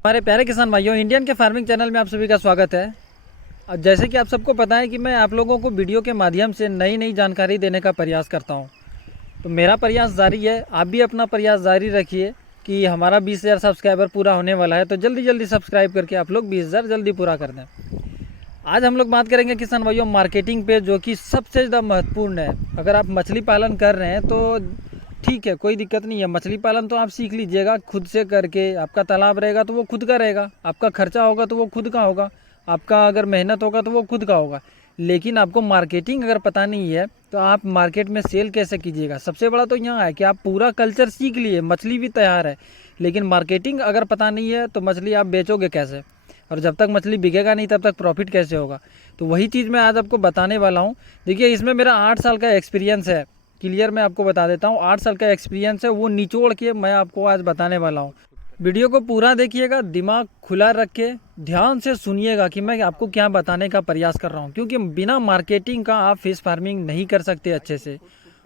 हमारे प्यारे किसान भाइयों, इंडियन के फार्मिंग चैनल में आप सभी का स्वागत है। और जैसे कि आप सबको पता है कि मैं आप लोगों को वीडियो के माध्यम से नई नई जानकारी देने का प्रयास करता हूं। तो मेरा प्रयास जारी है, आप भी अपना प्रयास जारी रखिए कि हमारा 20,000 सब्सक्राइबर पूरा होने वाला है। तो जल्दी जल्दी सब्सक्राइब करके आप लोग 20,000 जल्दी पूरा कर दें। आज हम लोग बात करेंगे किसान भाइयों मार्केटिंग पे, जो कि सबसे ज़्यादा महत्वपूर्ण है। अगर आप मछली पालन कर रहे हैं तो ठीक है, कोई दिक्कत नहीं है। मछली पालन तो आप सीख लीजिएगा खुद से करके। आपका तालाब रहेगा तो वो खुद का रहेगा, आपका खर्चा होगा तो वो खुद का होगा, आपका अगर मेहनत होगा तो वो खुद का होगा। लेकिन आपको मार्केटिंग अगर पता नहीं है तो आप मार्केट में सेल कैसे कीजिएगा। सबसे बड़ा तो यहाँ है कि आप पूरा कल्चर सीख लिए, मछली भी तैयार है, लेकिन मार्केटिंग अगर पता नहीं है तो मछली आप बेचोगे कैसे, और जब तक मछली बिकेगा नहीं तब तक प्रॉफिट कैसे होगा। तो वही चीज़ मैं आज आपको बताने वाला हूँ। देखिए, इसमें मेरा 8 साल का एक्सपीरियंस है। क्लियर मैं आपको बता देता हूँ, 8 साल का एक्सपीरियंस है, वो निचोड़ के मैं आपको आज बताने वाला हूँ। वीडियो को पूरा देखिएगा, दिमाग खुला रख के ध्यान से सुनिएगा कि मैं आपको क्या बताने का प्रयास कर रहा हूँ। क्योंकि बिना मार्केटिंग का आप फिश फार्मिंग नहीं कर सकते अच्छे से,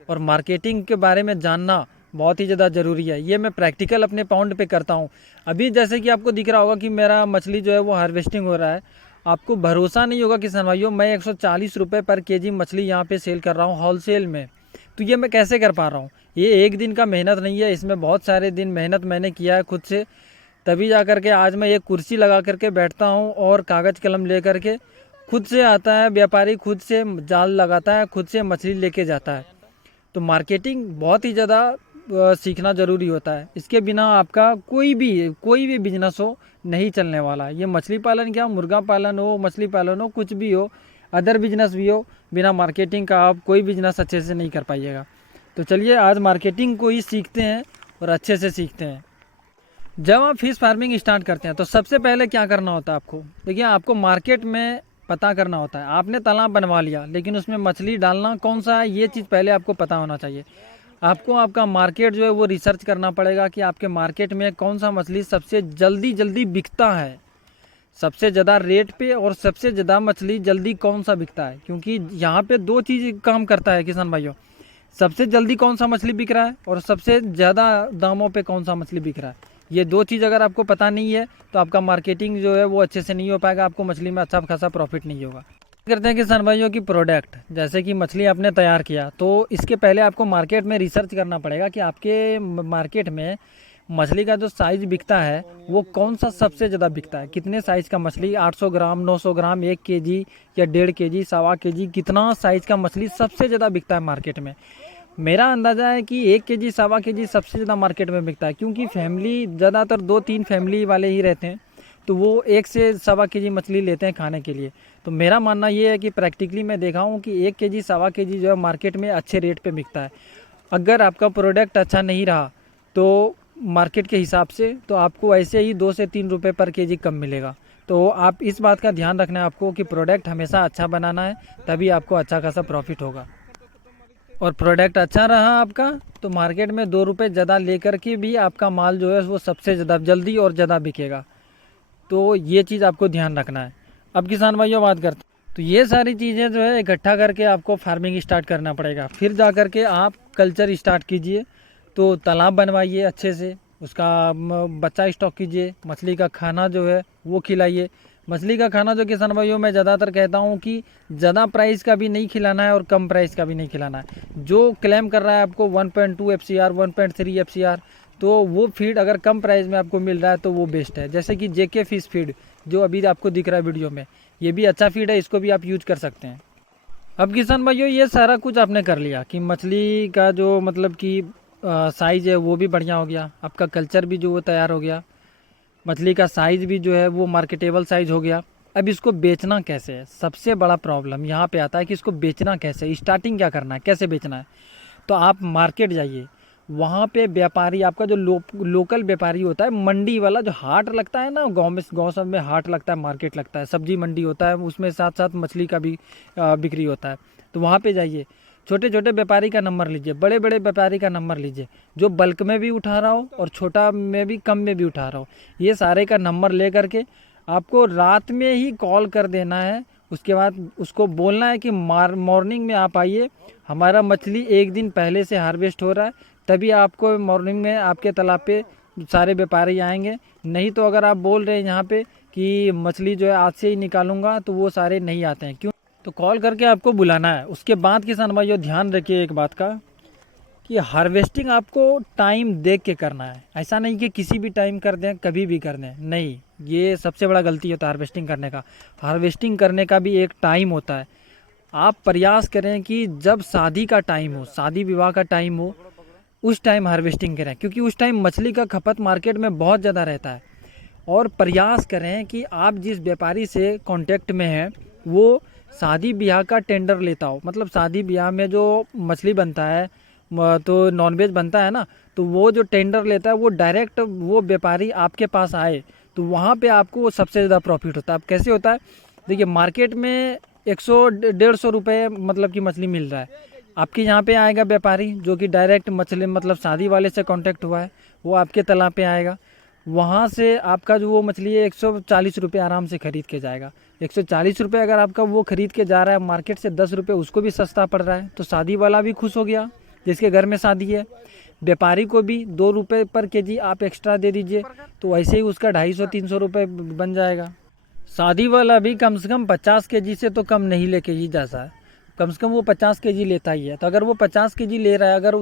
और मार्केटिंग के बारे में जानना बहुत ही ज़्यादा ज़रूरी है। ये मैं प्रैक्टिकल अपने पाउंड पे करता हूँ। अभी जैसे कि आपको दिख रहा होगा कि मेरा मछली जो है वो हार्वेस्टिंग हो रहा है। आपको भरोसा नहीं होगा किसान भाइयों, मैं 140 रुपये पर केजी मछली यहाँ पे सेल कर रहा हूँ होलसेल में। तो ये मैं कैसे कर पा रहा हूँ? ये एक दिन का मेहनत नहीं है, इसमें बहुत सारे दिन मेहनत मैंने किया है खुद से। तभी जा कर के आज मैं एक कुर्सी लगा करके बैठता हूँ और कागज़ कलम ले करके खुद से आता है व्यापारी, खुद से जाल लगाता है, खुद से मछली लेके जाता है। तो मार्केटिंग बहुत ही ज़्यादा सीखना ज़रूरी होता है। इसके बिना आपका कोई भी बिजनेस हो नहीं चलने वाला। ये मछली पालन क्या, मुर्गा पालन हो, मछली पालन हो, कुछ भी हो, अदर बिजनेस भी हो, बिना मार्केटिंग का आप कोई बिजनेस अच्छे से नहीं कर पाइएगा। तो चलिए आज मार्केटिंग को ही सीखते हैं और अच्छे से सीखते हैं। जब आप फिश फार्मिंग स्टार्ट करते हैं तो सबसे पहले क्या करना होता है आपको? देखिए, आपको मार्केट में पता करना होता है। आपने तालाब बनवा लिया, लेकिन उसमें मछली डालना कौन सा है ये चीज़ पहले आपको पता होना चाहिए। आपको आपका मार्केट जो है वो रिसर्च करना पड़ेगा कि आपके मार्केट में कौन सा मछली सबसे जल्दी बिकता है, सबसे ज़्यादा रेट पे, और सबसे ज़्यादा मछली जल्दी कौन सा बिकता है। क्योंकि यहाँ पे दो चीज़ काम करता है किसान भाइयों, सबसे जल्दी कौन सा मछली बिक रहा है और सबसे ज़्यादा दामों पे कौन सा मछली बिक रहा है। ये दो चीज़ अगर आपको पता नहीं है तो आपका मार्केटिंग जो है वो अच्छे से नहीं हो पाएगा, आपको मछली में अच्छा खासा प्रॉफिट नहीं होगा। करते हैं किसान भाइयों की प्रोडक्ट, जैसे कि मछली आपने तैयार किया तो इसके पहले आपको मार्केट में रिसर्च करना पड़ेगा कि आपके मार्केट में मछली का जो साइज़ बिकता है वो कौन सा सबसे ज़्यादा बिकता है। कितने साइज़ का मछली, 800 ग्राम, 900 ग्राम, 1 केजी या 1.5 केजी, 1.25 केजी, कितना साइज़ का मछली सबसे ज़्यादा बिकता है मार्केट में। मेरा अंदाज़ा है कि 1 केजी, 1.25 केजी सबसे ज़्यादा मार्केट में बिकता है। क्योंकि फैमिली ज़्यादातर 2-3 फैमिली वाले ही रहते हैं, तो वो 1 से 1.25 केजी मछली लेते हैं खाने के लिए। तो मेरा मानना ये है कि प्रैक्टिकली मैं देखा हूँ कि 1 केजी, 1.25 केजी जो है मार्केट में अच्छे रेट पे बिकता है। अगर आपका प्रोडक्ट अच्छा नहीं रहा तो मार्केट के हिसाब से तो आपको ऐसे ही 2 से 3 रुपये पर केजी कम मिलेगा। तो आप इस बात का ध्यान रखना है आपको कि प्रोडक्ट हमेशा अच्छा बनाना है, तभी आपको अच्छा खासा प्रॉफिट होगा। और प्रोडक्ट अच्छा रहा आपका तो मार्केट में 2 रुपये ज़्यादा लेकर के भी आपका माल जो है वो सबसे ज़्यादा जल्दी और ज़्यादा बिकेगा। तो ये चीज़ आपको ध्यान रखना है। अब किसान भाइयों बात करते हैं, तो ये सारी चीज़ें जो है इकट्ठा करके आपको फार्मिंग स्टार्ट करना पड़ेगा। फिर जा कर के आप कल्चर स्टार्ट कीजिए। तो तालाब बनवाइए अच्छे से, उसका बच्चा स्टॉक कीजिए, मछली का खाना जो है वो खिलाइए। मछली का खाना जो किसान भाइयों मैं ज़्यादातर कहता हूँ कि ज़्यादा प्राइस का भी नहीं खिलाना है और कम प्राइस का भी नहीं खिलाना है। जो क्लेम कर रहा है आपको 1.2 FCR, 1.3 FCR, तो वो फीड अगर कम प्राइस में आपको मिल रहा है तो वो बेस्ट है। जैसे कि JK फिश फीड जो अभी आपको दिख रहा है वीडियो में, ये भी अच्छा फीड है, इसको भी आप यूज कर सकते हैं। अब किसान भाइयों ये सारा कुछ आपने कर लिया कि मछली का जो मतलब कि साइज़ है वो भी बढ़िया हो गया, आपका कल्चर भी जो वो तैयार हो गया, मछली का साइज़ भी जो है वो मार्केटेबल साइज़ हो गया। अब इसको बेचना कैसे है, सबसे बड़ा प्रॉब्लम यहाँ पे आता है कि इसको बेचना कैसे, स्टार्टिंग क्या करना है, कैसे बेचना है। तो आप मार्केट जाइए, वहाँ पे व्यापारी, आपका जो लोकल व्यापारी होता है, मंडी वाला जो हाट लगता है ना, गाँव सब में हाट लगता है, मार्केट लगता है, सब्जी मंडी होता है, उसमें साथ साथ मछली का भी बिक्री होता है। तो वहाँ पे जाइए, छोटे छोटे व्यापारी का नंबर लीजिए, बड़े बड़े व्यापारी का नंबर लीजिए, जो बल्क में भी उठा रहा हो और छोटा में भी, कम में भी उठा रहा हो, ये सारे का नंबर ले करके आपको रात में ही कॉल कर देना है। उसके बाद उसको बोलना है कि मॉर्निंग में आप आइए, हमारा मछली एक दिन पहले से हार्वेस्ट हो रहा है, तभी आपको मॉर्निंग में आपके तालाब पे सारे व्यापारी आएंगे। नहीं तो अगर आप बोल रहे हैं यहाँ पे कि मछली जो है आज से ही निकालूंगा, तो वो सारे नहीं आते हैं। क्यों? तो कॉल करके आपको बुलाना है। उसके बाद किसान भाइयों ध्यान रखिए एक बात का, कि हार्वेस्टिंग आपको टाइम देख के करना है। ऐसा नहीं कि किसी भी टाइम कर दें, कभी भी कर दें, नहीं, ये सबसे बड़ा गलती होता है हार्वेस्टिंग करने का। हार्वेस्टिंग करने का भी एक टाइम होता है। आप प्रयास करें कि जब शादी का टाइम हो, शादी विवाह का टाइम हो, उस टाइम हार्वेस्टिंग करें, क्योंकि उस टाइम मछली का खपत मार्केट में बहुत ज़्यादा रहता है। और प्रयास करें कि आप जिस व्यापारी से कांटेक्ट में हैं वो शादी ब्याह का टेंडर लेता हो। मतलब शादी ब्याह में जो मछली बनता है, तो नॉनवेज बनता है ना, तो वो जो टेंडर लेता है वो डायरेक्ट वो व्यापारी आपके पास आए, तो वहाँ पे आपको सबसे ज़्यादा प्रॉफिट होता है। अब कैसे होता है, देखिए मार्केट में 100-150 रुपये मतलब कि मछली मिल रहा है। आपके यहाँ पे आएगा व्यापारी जो कि डायरेक्ट मछली मतलब शादी वाले से कांटेक्ट हुआ है, वो आपके तालाब पे आएगा। वहाँ से आपका जो वो मछली है 140 रुपये आराम से खरीद के जाएगा। 140 रुपये अगर आपका वो खरीद के जा रहा है, मार्केट से 10 रुपये उसको भी सस्ता पड़ रहा है, तो शादी वाला भी खुश हो गया जिसके घर में शादी है। व्यापारी को भी 2 रुपये पर केजी आप एक्स्ट्रा दे दीजिए, तो ऐसे ही उसका 250-300 रुपये बन जाएगा। शादी वाला भी कम से कम 50 केजी से तो कम नहीं लेके ही जाता है, कम से कम वो 50 केजी लेता ही है। तो अगर वो 50 केजी ले रहा है, अगर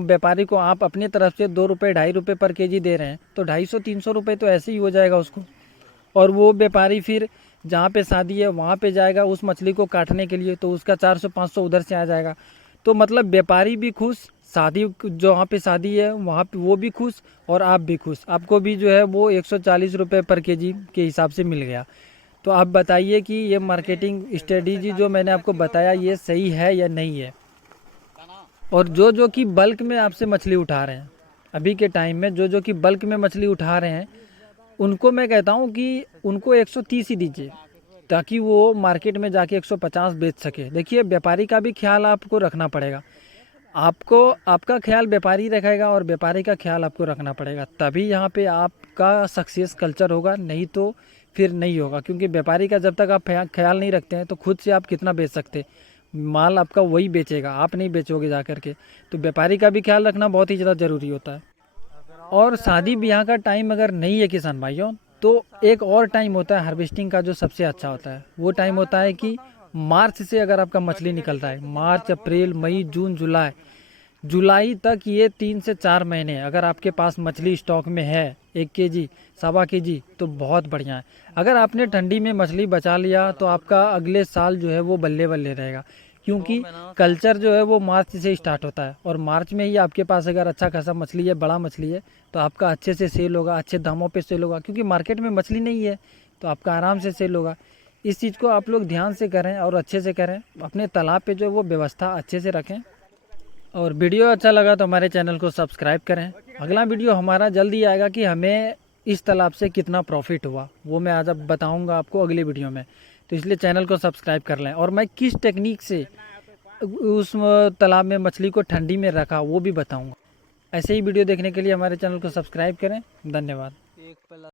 व्यापारी को आप अपनी तरफ से 2 रुपये 2.5 रुपये पर केजी दे रहे हैं, तो 250-300 रुपये तो ऐसे ही हो जाएगा उसको। और वो व्यापारी फिर जहाँ पे शादी है वहाँ पे जाएगा उस मछली को काटने के लिए, तो उसका 400-500 उधर से आ जाएगा। तो मतलब व्यापारी भी खुश, शादी जहाँ पे शादी है वहाँ पे वो भी खुश, और आप भी खुश। आपको भी जो है वो 140 रुपये पर केजी के हिसाब से मिल गया। तो आप बताइए कि ये मार्केटिंग स्ट्रेटेजी जो मैंने आपको बताया ये सही है या नहीं है। और जो कि बल्क में आपसे मछली उठा रहे हैं, अभी के टाइम में जो कि बल्क में मछली उठा रहे हैं, उनको मैं कहता हूँ कि उनको 130 ही दीजिए, ताकि वो मार्केट में जाके 150 बेच सके। देखिए व्यापारी का भी ख्याल आपको रखना पड़ेगा। आपको आपका ख्याल व्यापारी रखेगा और व्यापारी का ख्याल आपको रखना पड़ेगा, तभी यहाँ पे आपका सक्सेस कल्चर होगा, नहीं तो फिर नहीं होगा। क्योंकि व्यापारी का जब तक आप ख्याल नहीं रखते हैं तो खुद से आप कितना बेच सकते, माल आपका वही बेचेगा, आप नहीं बेचोगे जा कर के। तो व्यापारी का भी ख्याल रखना बहुत ही ज़्यादा ज़रूरी होता है। और शादी ब्याह का टाइम अगर नहीं है किसान भाइयों, तो एक और टाइम होता है हार्वेस्टिंग का जो सबसे अच्छा होता है। वो टाइम होता है कि मार्च से अगर आपका मछली निकलता है, मार्च, अप्रैल, मई, जून, जुलाई तक, ये 3 से 4 महीने अगर आपके पास मछली स्टॉक में है 1 केजी, 1.25 केजी, तो बहुत बढ़िया है। अगर आपने ठंडी में मछली बचा लिया तो आपका अगले साल जो है वो बल्ले बल्ले रहेगा। क्योंकि कल्चर जो है वो मार्च से स्टार्ट होता है, और मार्च में ही आपके पास अगर अच्छा खासा मछली है, बड़ा मछली है, तो आपका अच्छे से सेल होगा, अच्छे दामों पे सेल होगा। क्योंकि मार्केट में मछली नहीं है तो आपका आराम से सेल होगा। इस चीज़ को आप लोग ध्यान से करें और अच्छे से करें। अपने तालाब पे जो वो व्यवस्था अच्छे से रखें। और वीडियो अच्छा लगा तो हमारे चैनल को सब्सक्राइब करें। अगला वीडियो हमारा जल्दी आएगा कि हमें इस तालाब से कितना प्रॉफिट हुआ, वो मैं आज अब बताऊँगा आपको अगली वीडियो में। तो इसलिए चैनल को सब्सक्राइब कर लें। और मैं किस टेक्निक से उस तालाब में मछली को ठंडी में रखा वो भी बताऊंगा। ऐसे ही वीडियो देखने के लिए हमारे चैनल को सब्सक्राइब करें। धन्यवाद।